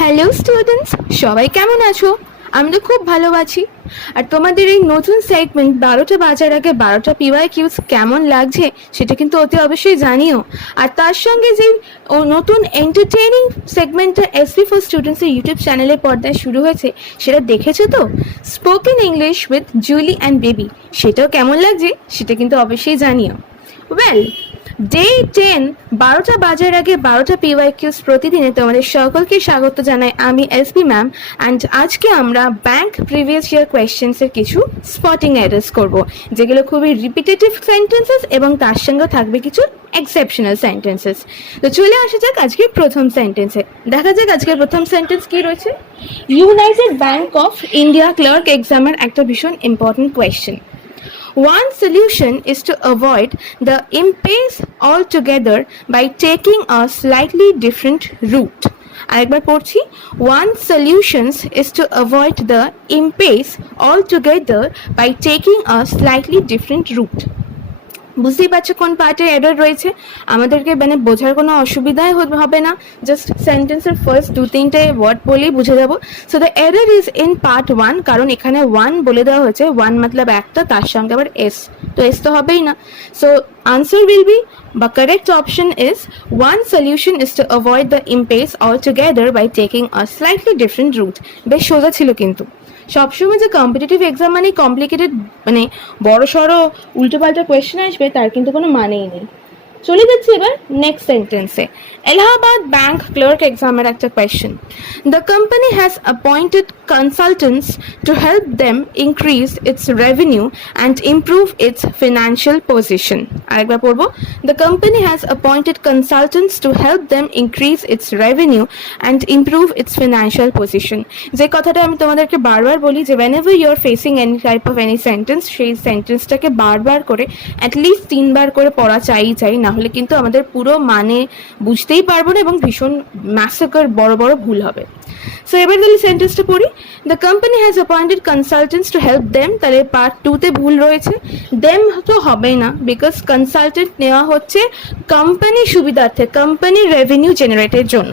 Hello students, সবাই কেমন আছো? আমি তো খুব ভালো আছি। আর তোমাদের এই নতুন সেগমেন্ট 12টা বাজার আগে 12টা PYQs কেমন লাগছে সেটা কিন্তু অতি অবশ্যই জানিও। আর তার সঙ্গে যে নতুন এন্টারটেইনিং সেগমেন্টটা এসপি ফর স্টুডেন্টসের ইউটিউব চ্যানেলের পর্দায় শুরু হয়েছে সেটা দেখেছো তো? Spoken English with Julie and baby, সেটাও কেমন লাগছে সেটা কিন্তু অবশ্যই জানিও। ওয়েল, Day-10 12টা বাজার আগে 12টা PYQs প্রতিদিনে তোমাদের সকলকে স্বাগত জানাই আমি এসপি ম্যাম। অ্যান্ড আজকে আমরা ব্যাংক প্রিভিয়াস ইয়ার কোয়েশ্চেন্সের কিছু স্পটিং এরর্স করব, যেগুলো খুবই রিপিটেটিভ সেন্টেন্সেস এবং তার সঙ্গে থাকবে কিছু এক্সেপশনাল সেন্টেন্সেস। তো চলে আসা যাক আজকের প্রথম সেন্টেন্সে। দেখা যাক আজকের প্রথম সেন্টেন্স কি রয়েছে। United Bank of India clerk এক্সামের একটা ভীষণ important question. One solution is to avoid the impasse altogether by taking a slightly different route. আরেকবার পড়ছি। One solution is to avoid the impasse altogether by taking a slightly different route. বুঝতেই পারছো কোন পার্টের error রয়েছে। আমাদেরকে মানে বোঝার কোনো অসুবিধাই হবে না, জাস্ট সেন্টেন্সের ফার্স্ট 2-3টে ওয়ার্ড বলেই বুঝে যাবো। So the error is in part 1, কারণ এখানে 1 বলে দেওয়া হয়েছে, 1 মতলব একটা, তার সঙ্গে আবার এস, তো এস তো হবেই না। সো আনসার উইল বি বা correct option is one solution is to avoid the impasse altogether by taking a slightly different route. বেশ সোজা ছিল, কিন্তু সবসময় যে কম্পিটিটিভ এক্সাম মানে কমপ্লিকেটেড মানে বড় সড়ো উল্টোপাল্টা কোয়েশ্চেন আসবে তার কিন্তু কোনো মানেই নেই। চলে যাচ্ছি এবার নেক্সট সেন্টেন্সে। এলাহাবাদ ব্যাংক ক্লার্ক এক্সামের একটা question. The company has appointed consultants to help them increase its revenue and improve its financial position. আরেকবার পড়বো। The company has appointed consultants to help them increase its revenue and improve its financial position. যে কথাটা আমি তোমাদেরকে বারবার বলি যে whenever you are facing any type of any sentence, সেই সেন্টেন্সটাকে বারবার করে অ্যাটলিস্ট 3বার করে পড়া চাই, না হলে কিন্তু আমাদের পুরো মানে বুঝতেই পারবো না এবং ভীষণ ম্যাসাকার বড় বড় ভুল হবে। সো এবার তাহলে সেন্টেন্সটা পড়ি। The company has appointed consultants to help them, তাহলে পার্ট 2তে ভুল রয়েছে। দেম তো হবেই না, বিকজ কনসালটেন্ট নেওয়া হচ্ছে কোম্পানির সুবিধার্থে, কোম্পানির রেভিনিউ জেনারেটের জন্য।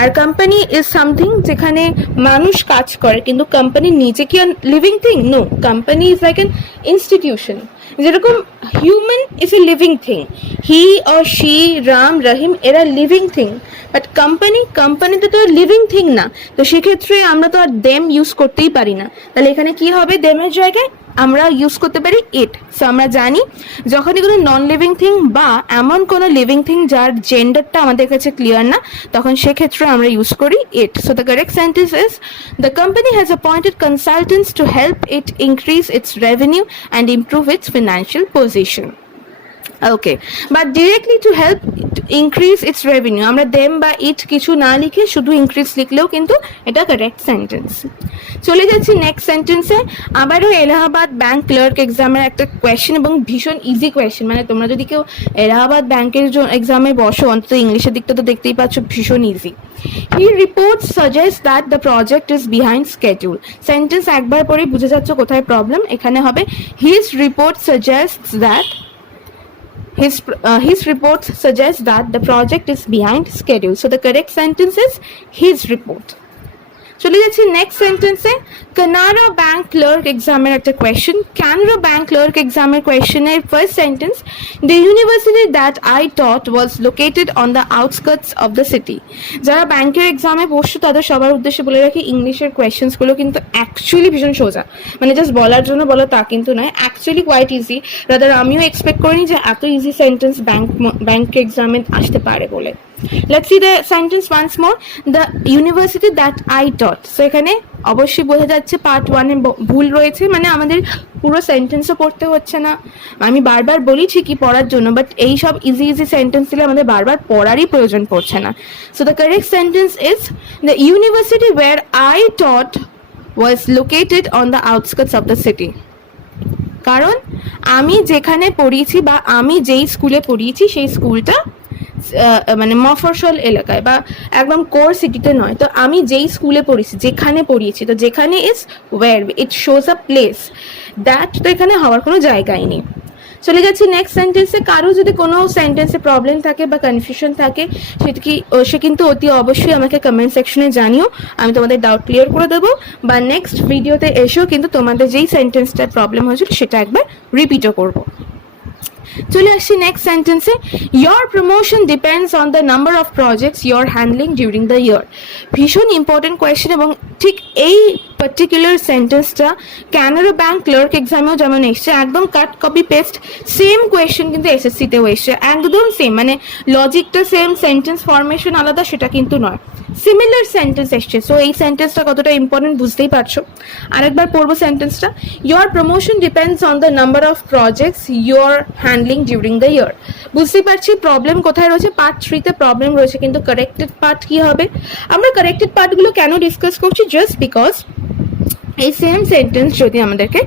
আর কোম্পানি ইজ সামথিং যেখানে মানুষ কাজ করে, কিন্তু কোম্পানি নিজে কি living thing? No, company is like an institution. যেরকম human is a living thing, he or she, Ram, Rahim এরা লিভিং থিং, বাট কোম্পানিতে তো লিভিং থিং না। তো সেক্ষেত্রে আমরা তো আর দেম ইউজ করতেই পারি না। তাহলে এখানে কি হবে? দেমের জায়গায় আমরা ইউজ করতে পারি ইট। সো আমরা জানি যখনই কোনো নন লিভিং থিং বা এমন কোনো লিভিং থিং যার জেন্ডারটা আমাদের কাছে ক্লিয়ার না, তখন সেক্ষেত্রে আমরা ইউজ করি it. So the correct sentence is the company has appointed consultants to help it increase its revenue and improve its financial position. Okay, but directly to help increase its revenue আমরা them বা it কিছু না লিখে শুধু increase লিখলেও কিন্তু এটা correct sentence. চলে যাচ্ছি নেক্সট সেন্টেন্সে। আবারও এলাহাবাদ ব্যাংক ক্লার্ক এক্সামের একটা কোয়েশ্চেন এবং ভীষণ ইজি কোয়েশ্চেন। মানে তোমরা যদি কেউ এলাহাবাদ ব্যাংকের এক্সামে বসো, অন্তত ইংলিশের দিকটা তো দেখতেই পাচ্ছ ভীষণ easy. He report suggest that the project is behind schedule. Sentence একবার পরে বুঝে যাচ্ছ কোথায় প্রবলেম। এখানে হবে his report suggests that his reports suggest that the project is behind schedule. So the correct sentence is his report. চলে যাচ্ছি next সেন্টেন্সে। কানারা ব্যাংক ক্লার্ক এক্সামের একটা কোয়েশ্চেন। ক্যানারা ব্যাংক ক্লার্ক এক্সামের কোয়েশ্চেনের first sentence, the university that I taught was located on the outskirts of the city. যারা ব্যাংকের এক্সামে বসছো তাদের সবার উদ্দেশ্যে বলে রাখি, ইংলিশের কোয়েশ্চেন্সগুলো কিন্তু অ্যাকচুয়ালি ভীষণ সোজা, মানে জাস্ট বলার জন্য বলো তা কিন্তু নয়, অ্যাকচুয়ালি কোয়াইট ইজি। রাদার আমিও এক্সপেক্ট করিনি যে এত ইজি সেন্টেন্স ব্যাংক এক্সামে আসতে পারে বলে। Let's see the sentence once more. The university that I taught. So এখানে অবশ্যই বোঝা যাচ্ছে পার্ট 1 এ ভুল রয়েছে, মানে আমাদের পুরো সেন্টেন্সও পড়তে হচ্ছে না। আমি বারবার বলি ঠিকই পড়ার জন্য, বাট এই সব ইজি সেন্টেন্স দিলে আমাদের বারবার পড়ারই প্রয়োজন পড়ছে না। So the correct sentence is the university where I taught was located on the outskirts of the city. কারণ আমি যেখানে পড়িয়েছি বা আমি যেই স্কুলে পড়িয়েছি সেই স্কুলটা মানে মফস্বল এলাকায় বা একদম কোর সিটিতে নয়। তো আমি যেই স্কুলে পড়িয়েছি, যেখানে পড়িয়েছি, তো যেখানে is wire, it shows a place, that তো এখানে হওয়ার কোনো জায়গাই নেই। চলে যাচ্ছি নেক্সট সেন্টেন্সে। কারো যদি কোনো সেন্টেন্সে প্রবলেম থাকে বা কনফিউশন থাকে সেটা কি সে কিন্তু অতি অবশ্যই আমাকে কমেন্ট সেকশনে জানিও, আমি তোমাদের ডাউট ক্লিয়ার করে দেবো, বা নেক্সট ভিডিওতে এসেও কিন্তু তোমাদের যেই সেন্টেন্সটার প্রবলেম হয়েছিল সেটা একবার রিপিটও করবো। চলে আসছি নেক্সট সেন্টেন্সে। Your promotion depends on the number of projects you are handling during the year. ভীষণ ইম্পর্টেন্ট কোয়েশ্চেন, এবং ঠিক এই পার্টিকুলার সেন্টেন্সটা ক্যানারা ব্যাংক ক্লার্ক এক্সামেও যেমন এসছে, একদম cut copy paste same question কিন্তু এসএসসিতেও এসছে, একদম সেম, মানে লজিকটা সেম, সেন্টেন্স ফরমেশন আলাদা সেটা কিন্তু নয়, সিমিলার সেন্টেন্স এসছে। সো এই সেন্টেন্সটা কতটা ইম্পর্টেন্ট বুঝতেই পারছো। আরেকবার পড়বো সেন্টেন্সটা। Your promotion depends on the number of projects your handling during the ইয়ার। বুঝতেই পারছি প্রবলেম কোথায় রয়েছে, পার্ট 3-তে প্রবলেম রয়েছে, কিন্তু কারেক্টেড পার্ট কি হবে? আমরা কারেক্টেড পার্টগুলো কেন ডিসকাস করছি? জাস্ট বিকজ এই সেম সেন্টেন্স যদি আমাদেরকে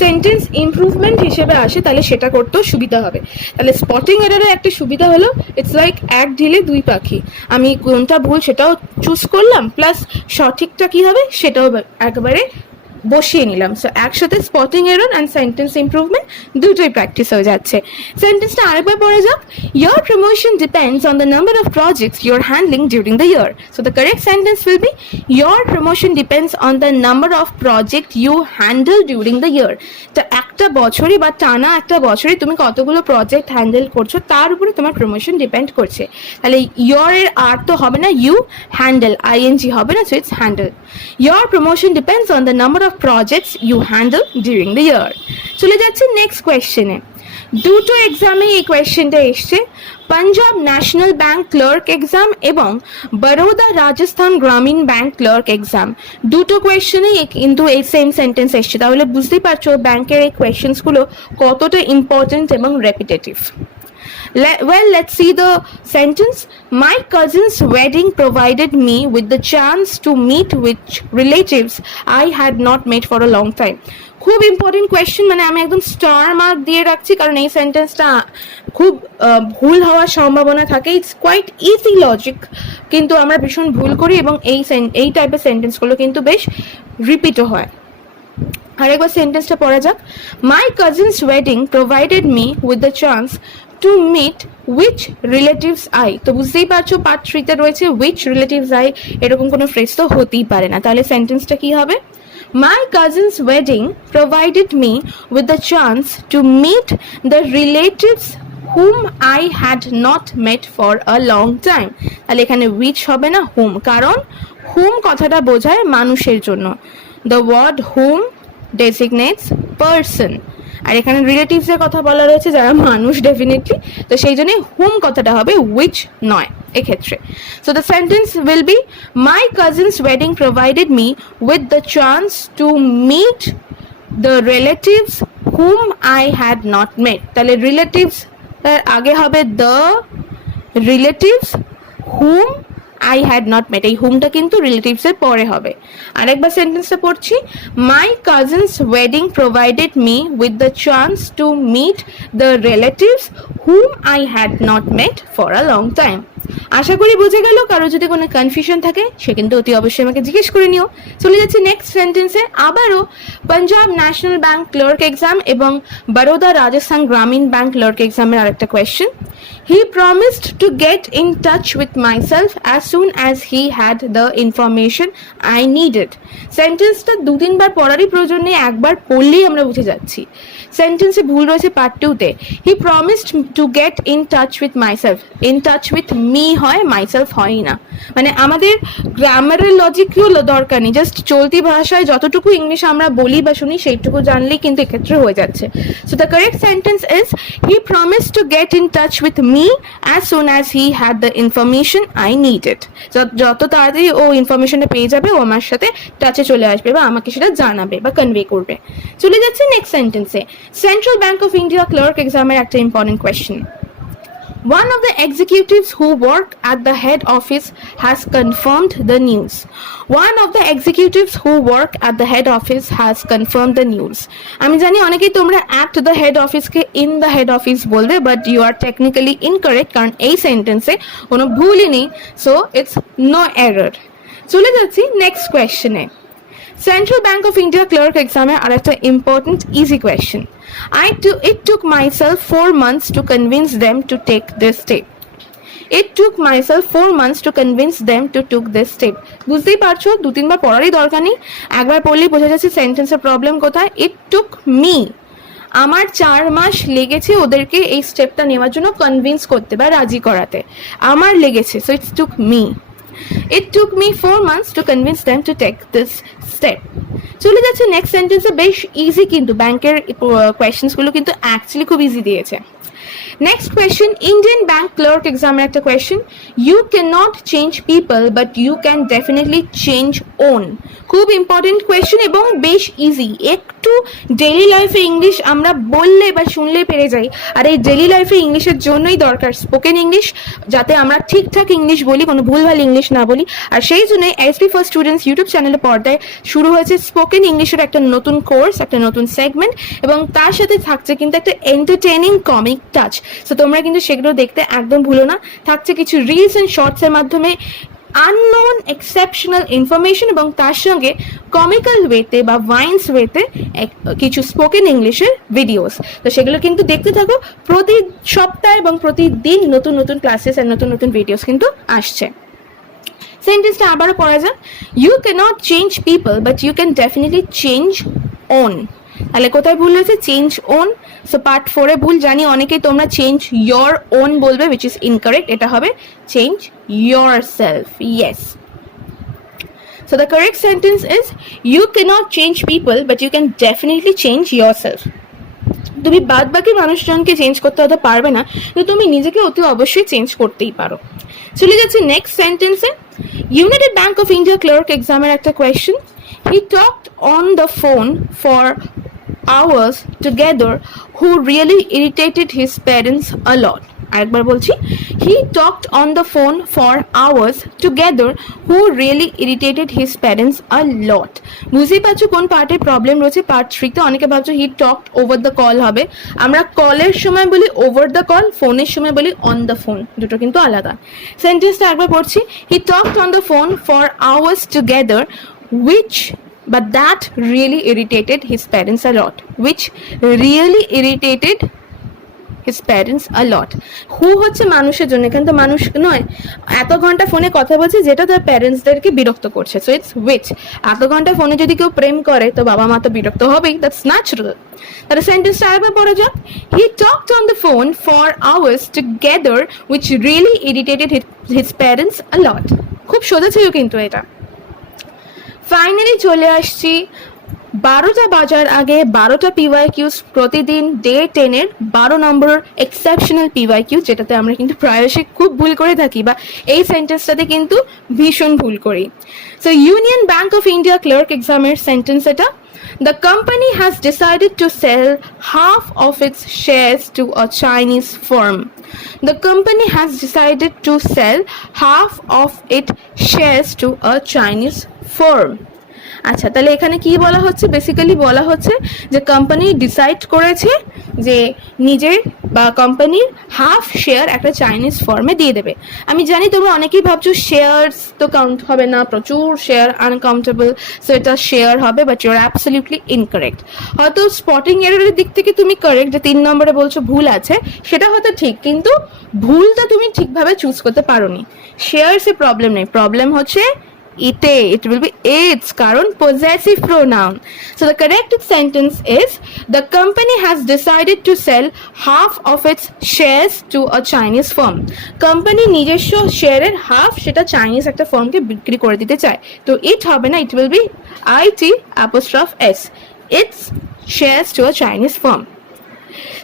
সেন্টেন্স ইমপ্রুভমেন্ট হিসেবে আসে তাহলে সেটা করতেও সুবিধা হবে। তাহলে স্পটিং এররের একটা সুবিধা হলো, ইটস লাইক এক ঢিলে দুই পাখি, আমি কোনটা ভুল সেটাও চুজ করলাম, প্লাস সঠিকটা কি হবে সেটাও একবারে বসিয়ে নিলাম। সো একসাথে spotting error and sentence improvement দুটোই প্র্যাকটিস হয়ে যাচ্ছে। সেন্টেন্সটা আরেকবার পড়ে যাক। Your promotion depends on the number of projects you're handling during the year. So the correct sentence will be your promotion depends on the number of projects you handle during the year. তো একটা বছরে বা টানা একটা বছরে তুমি কতগুলো project handle করছো তার উপরে তোমার প্রমোশন ডিপেন্ড করছে। তাহলে your এর আর তো হবে না, you handle ing হবে না, so it's handle. Your promotion depends on the number of projects you handle during the year. চলে যাচ্ছে নেক্সট কোয়েশ্চেনে। দুটো এক্সামে এই কোয়েশ্চেনটা এসছে, Punjab National Bank clerk exam এবং Baroda Rajasthan Gramin Bank clerk exam. দুটো কোয়েশ্চেনেই কিন্তু এই সেম সেন্টেন্স এসছে, তাহলে বুঝতেই পারছো ব্যাংকের এই কোয়েশ্চেন্সগুলো কতটা ইম্পর্টেন্ট এবং repetitive. Well, let's see the sentence. My cousin's wedding provided me with the chance to meet with relatives I had not met for a long time. খুব ইম্পর্টেন্ট কোয়েশ্চেন, মানে আমি একদম স্টার মার্ক দিয়ে রাখছি, কারণ এই সেন্টেন্সটা খুব ভুল হওয়ার সম্ভাবনা থাকে। ইটস কোয়াইট ইজি লজিক, কিন্তু আমরা ভীষণ ভুল করি, এবং এই টাইপের সেন্টেন্সগুলো কিন্তু বেশ রিপিটও হয়। আরেকবার সেন্টেন্সটা পড়া যাক। My cousin's wedding provided me with the chance to meet which relatives I. তো বুঝতেই পারছো পার্ট 3-তে রয়েছে উইচ রিলেটিভস আই, এরকম কোনো ফ্রেজ তো হতেই পারে না। তাহলে সেন্টেন্সটা কি হবে? My cousin's wedding provided me with the chance to meet the relatives whom I had not met for a long time. তাহলে এখানে which হবে না, whom, কারণ whom কথাটা বোঝায় মানুষের জন্য। The word whom designates person, আর এখানে রিলেটিভস এর কথা বলা রয়েছে যারা মানুষ ডেফিনেটলি, তো সেই জন্য হুম কথাটা হবে উইচ নয় এক্ষেত্রে। So the sentence will be my cousin's wedding provided me with the chance to meet the relatives whom I had not met. তাহলে রিলেটিভস এর আগে হবে the relatives whom I had not met, এই হুমটা কিন্তু relatives এর পরে হবে। আরেকবার সেন্টেন্সটা পড়ছি। My cousin's wedding provided me with the chance to meet the relatives whom I had not met for a long time. আশা করি বুঝে গেল। কারো যদি কোনো কনফিউশন থাকে সে কিন্তু অতি অবশ্যই আমাকে জিজ্ঞেস করে নিও। চলে যাচ্ছি নেক্সট সেন্টেন্সে। আবারও Punjab National Bank clerk exam এবং বরোদা রাজস্থান গ্রামীণ ব্যাংক ক্লার্ক এক্সামের আরেকটা question. He promised to get in touch with myself as soon as he had the information I needed. সেন্টেন্সটা 2-3 বার পড়ারই প্রয়োজন নেই, একবার পড়লেই আমরা বুঝে যাচ্ছি। সেন্টেন্সে ভুল রয়েছে part 2-তে। He promised to get in touch with myself. In touch with me হয়, myself হয় না। মানে আমাদের গ্রামারের লজিকও দরকার নেই, জাস্ট চলতি ভাষায় যতটুকু ইংলিশ আমরা বলি বা শুনি সেইটুকু জানলেই কিন্তু এক্ষেত্রে হয়ে যাচ্ছে। So the correct sentence is he promised to get in touch with me as soon as he had the information I needed. যত তাড়াতাড়ি ও ইনফরমেশনটা পেয়ে যাবে ও আমার সাথে টাচে চলে আসবে বা আমাকে সেটা জানাবে বা কনভে করবে। চলে যাচ্ছে নেক্সট সেন্টেন্সে। Central bank of India clerk এক্সামের একটা important question. One of the executives who work at the head office has confirmed the news. One of the executives who work at the head office has confirmed the news. আমি জানি অনেকেই তোমরা at the head office K in the head office বলবে, but you are technically incorrect, কারণ এই সেন্টেন্সে কোনো ভুলই নেই, so it's no error. চলে যাচ্ছি নেক্সট কোয়েশ্চেনে। Central bank of India clerk এক্সামে আর একটা ইম্পর্টেন্ট ইজি কোয়েশ্চেন। It took myself 4 months to convince them to take this step. It took myself 4 months to convince them to took this step. বুঝতেই পারছো, 2-3 বার পড়ারই দরকার নেই, একবার পড়লেই বোঝা যাচ্ছে সেন্টেন্সের প্রবলেম কোথায়। It took me, আমার 4 মাস লেগেছে ওদেরকে এই স্টেপটা নেওয়ার জন্য কনভিন্স করতে বা রাজি করাতে, আমার লেগেছে, so it's took me. It took me 4 months to convince them to take this step. চলে যাচ্ছে নেক্সট সেন্টেন্সে, বেশ ইজি কিন্তু ব্যাংকের কোয়েশ্চেন্সগুলো কিন্তু অ্যাকচুয়ালি খুব ইজি দিয়েছে। Next question, Indian Bank clerk এক্সামের একটা question, you can not change people but you can definitely change own. খুব ইম্পর্টেন্ট কোয়েশ্চেন এবং বেশ ইজি। একটু ডেইলি লাইফে ইংলিশ আমরা বললে বা শুনলেই পেরে যাই, আর এই ডেইলি লাইফে ইংলিশের জন্যই দরকার স্পোকেন ইংলিশ, যাতে আমরা ঠিকঠাক ইংলিশ বলি, কোনো ভুলভাল ইংলিশ না বলি। আর সেই জন্যই এসপি ফর স্টুডেন্টস ইউটিউব চ্যানেলের পর্দায় শুরু হয়েছে স্পোকেন ইংলিশের একটা নতুন কোর্স, একটা নতুন সেগমেন্ট, এবং তার সাথে থাকছে কিন্তু একটা এন্টারটেইনিং কমিক টাচ। সো তোমরা কিন্তু সেগুলো দেখতে একদম ভুলো না। থাকছে কিছু রিলস অ্যান্ড শর্টসের মাধ্যমে আননোন এক্সেপশনাল ইনফরমেশন, এবং তার সঙ্গে কমিক্যাল ওয়েতে বা ভাইন্স ওয়েতে কিছু স্পোকেন ইংলিশের ভিডিওস। তো সেগুলো কিন্তু দেখতে থাকো, প্রতি সপ্তাহে এবং প্রতিদিন নতুন নতুন ক্লাসেস আর নতুন নতুন ভিডিওস কিন্তু আসছে। সেন্টেন্সটা আবারও পড়া যাক, you can't change people but you can definitely change own. তাহলে কোথায় ভুল হয়েছে? Change own. সো পার্ট 4-এ ভুল জানি অনেকেই তোমরা চেঞ্জ ইয়োর ওন বলবে, উইচ ইজ ইনকারেক্ট। এটা হবে change yourself. Yes. So the correct sentence is you can't change people but you can definitely change yourself. তুমি বাদ বাকি মানুষজনকে চেঞ্জ করতে হতে পারবে না, কিন্তু তুমি নিজেকে অতি অবশ্যই চেঞ্জ করতেই পারো। চলে যাচ্ছে নেক্সট সেন্টেন্সে, United Bank of India clerk এক্সামের একটা question, he talked on the phone for hours together who really irritated his parents a lot. আরেকবার বলছি, he talked on the phone for hours together who really irritated his parents a lot. বুঝতেই পারছো কোন পার্টে problem রয়েছে। Part 3-তে অনেকে ভাবছো he talked over the call হবে, আমরা কলের সময় বলি over the call, ফোনের সময় বলি on the phone, দুটো কিন্তু আলাদা। সেন্টেন্সটা একবার পড়ছি, he talked on the phone for hours together but that really irritated his parents a lot. Which really irritated his parents a lot. Who হচ্ছে মানুষের জন্য, এখানে তো মানুষ নয়, এত ঘন্টা ফোনে কথা বলছে যেটা তার প্যারেন্টসদেরকে বিরক্ত করছে। So it's which। এত ঘন্টা ফোনে যদি কেউ প্রেম করে তো বাবা মা তো বিরক্ত হবেই, দ্যাটস ন্যাচারাল। তাহলে সেন্টেন্সটা আরেকবার পড়া যাক, he talked on the phone for hours together which really irritated his parents a lot. খুব সোজা ছিল কিন্তু এটা। ফাইনালি চলে আসছি 12টা বাজার আগে 12টা PYQs, প্রতিদিন ডে 10-এর 12 নম্বর এক্সেপশনাল PYQ, যেটাতে আমরা কিন্তু প্রায়শই খুব ভুল করে থাকি, বা এই সেন্টেন্সটাতে কিন্তু ভীষণ ভুল করি। So Union Bank of India clerk এক্সামের সেন্টেন্স এটা, the company has decided to sell half of its shares to a Chinese firm. The company has decided to sell half of its shares to a Chinese firm. আচ্ছা, তাহলে এখানে কি বলা হচ্ছে? Basically বলা হচ্ছে যে কোম্পানি ডিসাইড করেছে যে নিজের বা কোম্পানির হাফ শেয়ার একটা চাইনিজ ফার্মে দিয়ে দেবে। আমি জানি তোমরা অনেকেই ভাবছো শেয়ারস তো কাউন্ট হবে না, প্রচুর শেয়ার আনকাউন্টেবল, সো এটা শেয়ার হবে, but you are absolutely incorrect. হয়তো স্পটিং এররের দিক থেকে তুমি কারেক্ট, যে 3 নম্বরে বলছো ভুল আছে, সেটা হয়তো ঠিক, কিন্তু ভুলটা তুমি ঠিকভাবে চুজ করতে পারোনি। শেয়ারসে প্রবলেম নেই, প্রবলেম হচ্ছে ite, it will be its, কারণ possessive pronoun. So the correct sentence is the company has decided to sell half of its shares to a Chinese firm. Company নিজস্ব শেয়ারের হাফ সেটা Chinese একটা ফার্মকে বিক্রি করে দিতে চায়। তো it হবে না, it will be it'(s). Its shares to a Chinese firm.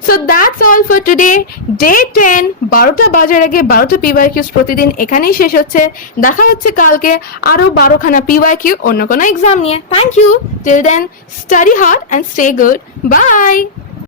So that's all for today. Day 10, 12টা বাজার আগে 12টা PYQs প্রতিদিন এখানেই শেষ হচ্ছে। দেখা হচ্ছে কালকে আরো 12খানা PYQ অন্য কোনো এক্সাম নিয়ে। Thank you. Till then, study hard and stay good. Bye.